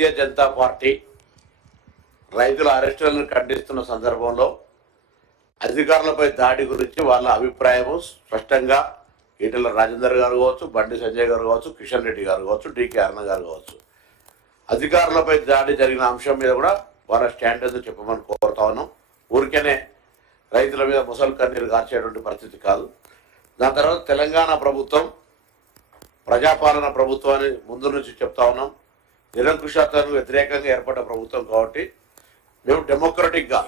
Bharatiya Janata party రైతుల అరెస్టులను ఖండిస్తున్న సందర్భంలో అధికారులపై దాడి గురించి వాళ్ళ అభిప్రాయము స్పష్టంగా ఈటెల రాజేందర్ గారు కావచ్చు, బండి సంజయ్ గారు కావచ్చు, కిషన్ రెడ్డి గారు కావచ్చు, డికే అరుణ గారు కావచ్చు, అధికారులపై దాడి జరిగిన అంశం మీద కూడా వాళ్ళ స్టాండ్ ఏదో చెప్పమని కోరుతా ఉన్నాం. ఊరికేనే రైతుల మీద ముసలి కన్నీరు కార్చేటువంటి పరిస్థితి కాదు. దాని తర్వాత తెలంగాణ ప్రభుత్వం ప్రజాపాలన ప్రభుత్వం అని ముందు నుంచి చెప్తా ఉన్నాం. నిరంకుశత్వానికి వ్యతిరేకంగా ఏర్పడ్డ ప్రభుత్వం కాబట్టి మేము డెమోక్రటిక్గా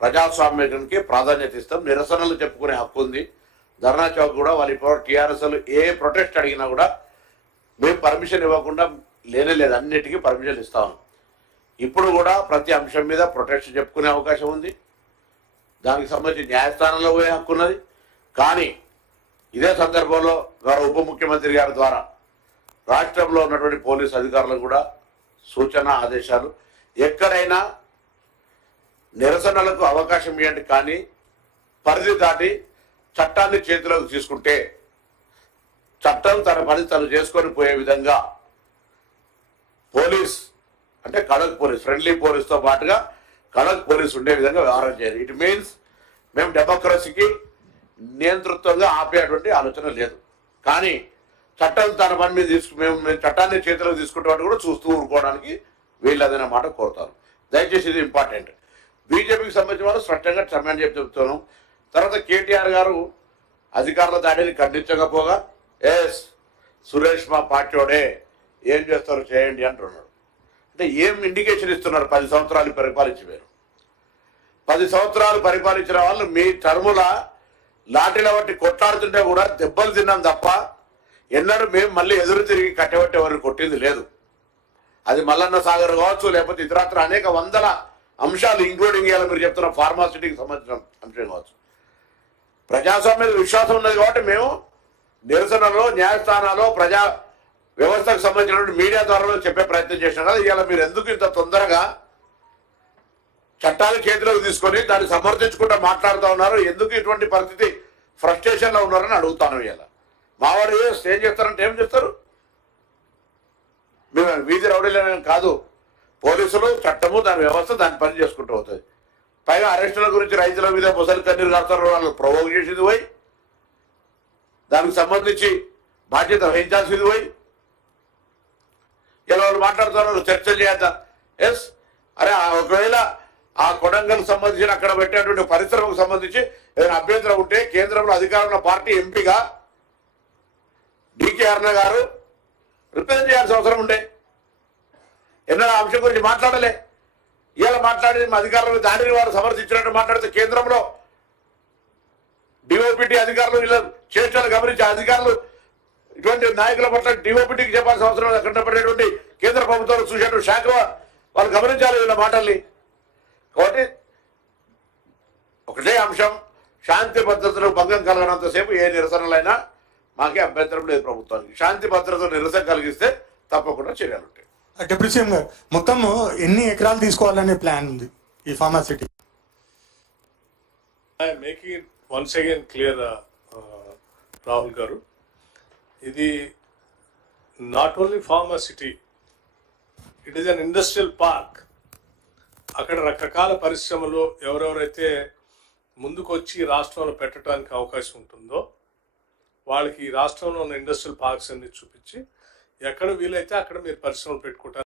ప్రజాస్వామ్యానికి ప్రాధాన్యత ఇస్తాం. నిరసనలు చెప్పుకునే హక్కు ఉంది. ధర్నా చౌక్ కూడా వాళ్ళు ఇప్పుడు టీఆర్ఎస్లు ఏ ప్రొటెస్ట్ అడిగినా కూడా మేము పర్మిషన్ ఇవ్వకుండా లేదు, అన్నిటికీ పర్మిషన్ ఇస్తాము. ఇప్పుడు కూడా ప్రతి అంశం మీద ప్రొటెస్ట్ చెప్పుకునే అవకాశం ఉంది. దానికి సంబంధించి న్యాయస్థానంలో పోయే హక్కు ఉన్నది. కానీ ఇదే సందర్భంలో గౌరవ ఉప ముఖ్యమంత్రి గారి ద్వారా రాష్ట్రంలో ఉన్నటువంటి పోలీసు అధికారులకు కూడా సూచన ఆదేశాలు, ఎక్కడైనా నిరసనలకు అవకాశం ఇవ్వండి, కానీ పరిధి దాటి చట్టాన్ని చేతిలోకి తీసుకుంటే చట్టం తన పని తను చేసుకొని పోయే విధంగా పోలీస్ అంటే కడక్ పోలీస్, ఫ్రెండ్లీ పోలీస్తో పాటుగా కడక్ పోలీస్ ఉండే విధంగా వ్యవహారం చేయాలి. ఇట్ మీన్స్ మేము డెమోక్రసీకి నియంతృత్వంగా ఆపేటువంటి ఆలోచన లేదు. కానీ చట్టం తన పని మీద మేము చట్టాన్ని చేతిలోకి తీసుకుంటే కూడా చూస్తూ ఊరుకోవడానికి వీళ్ళదనే మాట కోరుతాను. దయచేసి ఇది ఇంపార్టెంట్. బీజేపీకి సంబంధించిన వాళ్ళు స్పష్టంగా సమయం చెప్తున్నాం. తర్వాత కేటీఆర్ గారు అధికారుల దాడిని ఖండించకపోగా సురేష్ మా పార్టీడే ఏం చేస్తారో చేయండి అంటున్నాడు. అంటే ఏం ఇండికేషన్ ఇస్తున్నారు? 10 సంవత్సరాలు పరిపాలించి మీరు 10 సంవత్సరాలు పరిపాలించిన వాళ్ళు మీ టర్ముల లాఠీల బట్టి కొట్లాడుతుంటే కూడా దెబ్బలు తిన్నాం తప్ప ఎన్నడూ మేము మళ్ళీ ఎదురు తిరిగి కట్టబట్టి ఎవరిని కొట్టింది లేదు. అది మల్లన్న సాగర్ కావచ్చు, లేకపోతే ఇతరత్ర అనేక వందల అంశాలు ఇంక్లూడింగ్ ఇవాళ మీరు చెప్తున్న ఫార్మాసిటీకి సంబంధించిన అంశం కావచ్చు. ప్రజాస్వామ్య విశ్వాసం ఉన్నది కాబట్టి మేము నిరసనలో, న్యాయస్థానాల్లో, ప్రజా వ్యవస్థకు సంబంధించినటువంటి మీడియా ద్వారా చెప్పే ప్రయత్నం చేసినాం కదా. ఇవాళ మీరు ఎందుకు ఇంత తొందరగా చట్టాన్ని చేతిలోకి తీసుకొని దాన్ని సమర్థించుకుంటూ మాట్లాడుతూ ఉన్నారు? ఎందుకు ఇటువంటి పరిస్థితి ఫ్రస్ట్రేషన్లో ఉన్నారని అడుగుతాను. ఇవాళ మావాడు ఏం చేస్తారంటే ఏం చేస్తారు? మేము వీధి రౌడీలనే కాదు, పోలీసులు, చట్టము, దాని వ్యవస్థ దాని పని చేసుకుంటూ అవుతుంది. పైగా అరెస్టుల గురించి రైతుల మీద ముసలి కన్నీరు కాస్తారు, వాళ్ళు ప్రొవోక్ చేసేది పోయి, దానికి సంబంధించి బాధ్యత వహించాల్సింది పోయి, ఇలా వాళ్ళు మాట్లాడుతున్నారు చర్చలు చేద్దాం. అరే ఒకవేళ ఆ కొడంగల్కు సంబంధించిన అక్కడ పెట్టేటువంటి పరిశ్రమకు సంబంధించి ఏదైనా అభ్యంతరం ఉంటే కేంద్రంలో అధికారంలో పార్టీ ఎంపీగా డికే అరుణ గారు రిప్రజెంట్ చేయాల్సిన అవసరం ఉండే. ఎన్నో అంశం గురించి మాట్లాడలే. ఇవాళ మాట్లాడి మా అధికారులను దాడిని వారు సమర్థించినట్టు మాట్లాడితే కేంద్రంలో డిఓపిటి అధికారులు వీళ్ళ చేష్టాలు గమనించే అధికారులు ఇటువంటి నాయకుల పట్ల డిఓపిటికి చెప్పాల్సిన అవసరం అక్కడ పడేటువంటి కేంద్ర ప్రభుత్వాలు చూసేటువంటి శాఖ వాళ్ళు గమనించాలి వీళ్ళ మాటల్ని. కాబట్టి ఒకటే అంశం, శాంతి భద్రతలు భంగం కలగనంతసేపు ఏ నిరసనలైనా మాకే అభ్యంతరం లేదు ప్రభుత్వానికి. శాంతి భద్రతలు నిరసన కలిగిస్తే తప్పకుండా చర్యలు ఉంటాయి. డిప్యూటీ సీఎం గారు, మొత్తం ఎన్ని ఎకరాలు తీసుకోవాలనే ప్లాన్ ఉంది ఈ pharma city? I making it once again clear Rahul గారు, ఇది not only pharma city, it is an industrial park. అక్కడ రకరకాల పరిశ్రమలు ఎవరెవరైతే ముందుకు వచ్చి రాష్ట్రంలో పెట్టడానికి అవకాశం ఉంటుందో వాళ్ళకి ఈ రాష్ట్రంలో ఉన్న ఇండస్ట్రియల్ పార్క్స్ అన్ని చూపించి ఎక్కడ వీలైతే అక్కడ మీరు పరిశ్రమలు పెట్టుకుంటారు.